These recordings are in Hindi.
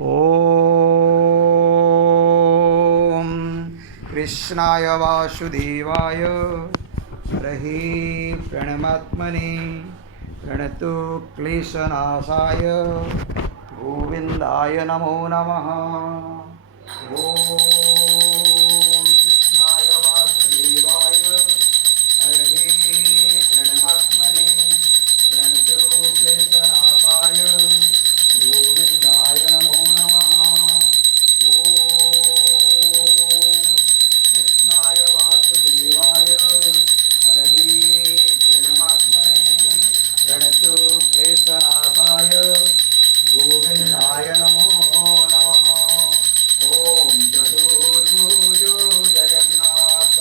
ॐ कृष्णाय वासुदेवाय हरहि प्रणमात्मने प्रणतो क्लेशनाशाय गोविन्दाय नमो नमः। ॐ कृष्णाय वासुदेवाय हरहि प्रणमात्मने प्रणतो क्लेशनाशाय गोविन्दाय नमो नमः। ॐ कृष्णाय वासुदेवाय हरहि प्रणमात्मने प्रणतो क्लेशनाशाय गोविन्दाय नमो नमः। ॐ चतुर्भुजो जगन्नाथ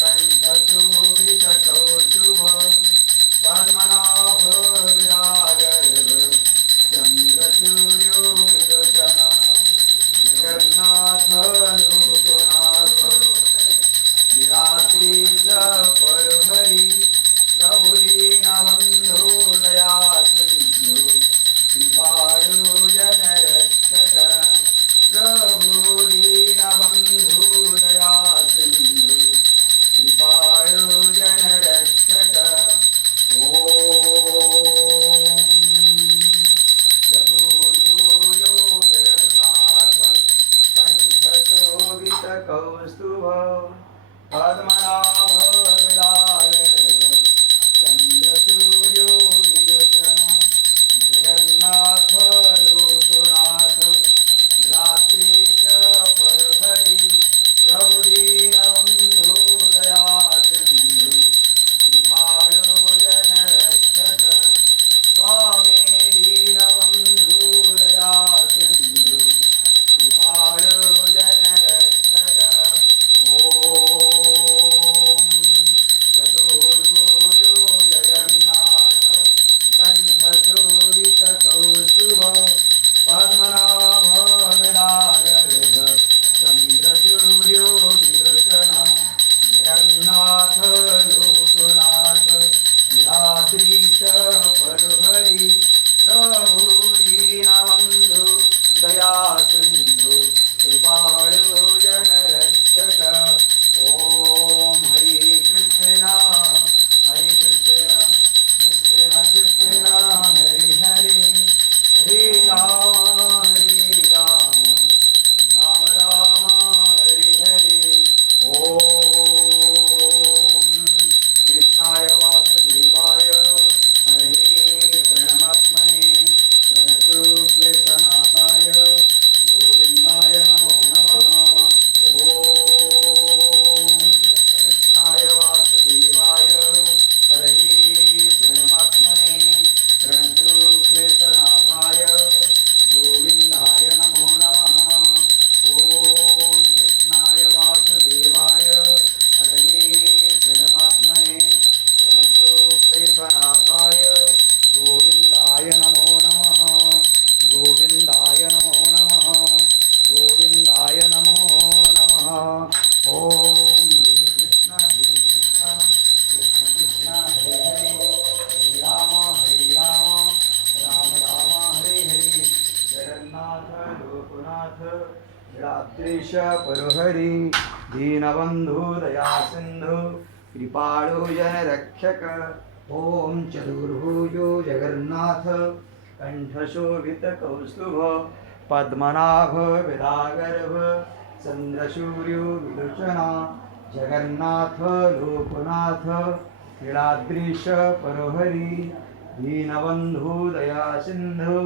कण्ठचूडितकौस्तुभ पद्मनाभ विराजर्व चन्द्रसूर्यो विलोचन जगन्नाथ लोकनाथ निराश्रित परहरि प्रभुदीनबन्धो दयासिन्धु कृपाळु जनरक्षक प्रभुदीनबन्धु दयासिन्धु कृपाळु जनरक्षक। ॐ चतुर्भुजो जगन्नाथ कण्ठशोभितकौस्तुभ पद्मनाभ विराजर्व चन्द्रसूर्यो विलोचन जगन्नाथ लोकनाथ रात्रीच परहरि प्रभुदीनबन्धो दयासिन्धु कृपाळु जनरक्षक स्वामी दीनबन्धु दयासिन्धु कृपाळु जनरक्षक। ॐ चतुर्भुजो जगन्नाथ कण्ठशोभितकौस्तुभ पद्मनाभ विराजर्व चन्द्रसूर्यो विलोचन जगन्नाथ लोकनाथ निराश्रित परहरि प्रभुदीनबन्धु दयासिन्धु कृपाळु जनरक्षक। ॐ हरे कृष्ण कृष्ण कृष्ण हरे हरे हरे राम राम राम हरे हरे। ॐ कृष्णाय वासुदेवाय हरहि प्रणमात्मने प्रणतो क्लेशनाशाय गोविन्दाय नमो नमः। ॐ कृष्णाय वासुदेवाय हरहि प्रणमात्मने प्रणतो क्लेशनाशाय गोविन्दाय नमो नमः। ॐ कृष्णाय वासुदेवाय हरहि प्रणमात्मने प्रणतो क्लेशनाशाय गोविन्दाय नमो नमः। गोविन्दाय नमो नमः। गोविन्दाय नमो नमः। ॐ हरे कृष्ण कृष्ण कृष्ण हरे हरे हरे राम राम राम हरे हरे। जगन्नाथ लोकनाथ रात्रीश परहरि दीनबन्धु दयासिन्धु कृपाळु जनरक्षक। ॐ चतुर्भुजो जगन्नाथ कण्ठशोभितकौस्तुभ पद्मनाभ विराजर्व चन्द्रसूर्यो विलोचन जगन्नाथ लोकनाथ नीलाद्रीश परहरि दीनबन्धु दयासिन्धु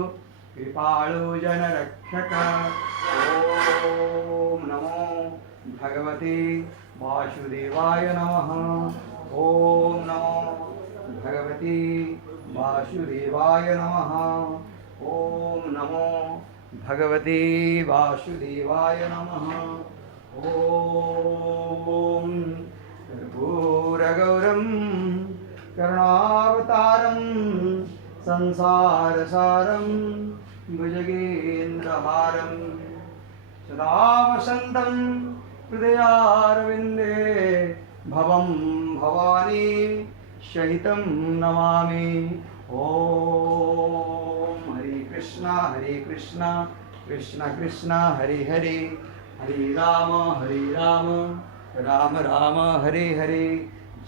कृपाळु जनरक्षक। ॐ नमो भगवते वासुदेवाय नमः। ॐ नमो भगवते वासुदेवाय नमः। ॐ नमो भगवते वासुदेवाय नमः। ॐ कर्पूरगौरं करुणावतारं संसारसारं भुजगेन्द्रहारं सदा वसन्तं हृदयारविन्दे भवं भवानी सहितं नमामि। ॐ हरे कृष्णा कृष्ण कृष्ण हरे हरे हरे राम राम राम हरे हरे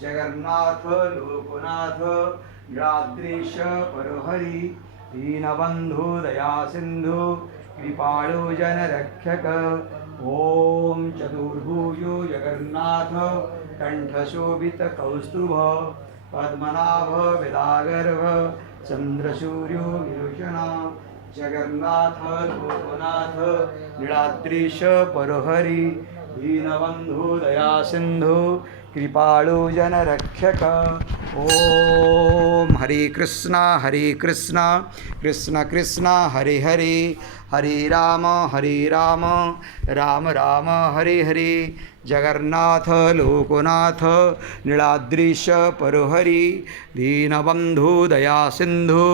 जगन्नाथ लोकनाथ नीलाद्रीश परहरि दीनबन्धु दया सिंधु कृपाळु जनरक्षक ओम चतुर्भुजो जगन्नाथ कंठशोभित कौस्तुभ पद्मनाभ विदागर्भ चंद्रसूर्यो विलोचन जगन्नाथ लोकनाथ नीलाद्रीश परहरि दीनबन्धु दया सिंधु कृपाळु जनरक्षक ओम हरे कृष्णा कृष्ण कृष्ण हरे हरे हरे राम राम राम हरे हरे जगन्नाथ लोकनाथ नीलाद्रीश परहरि दीनबन्धु दया सिंधु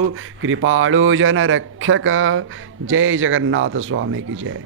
कृपाळु जनरक्षक जय जगन्नाथ स्वामी की जय।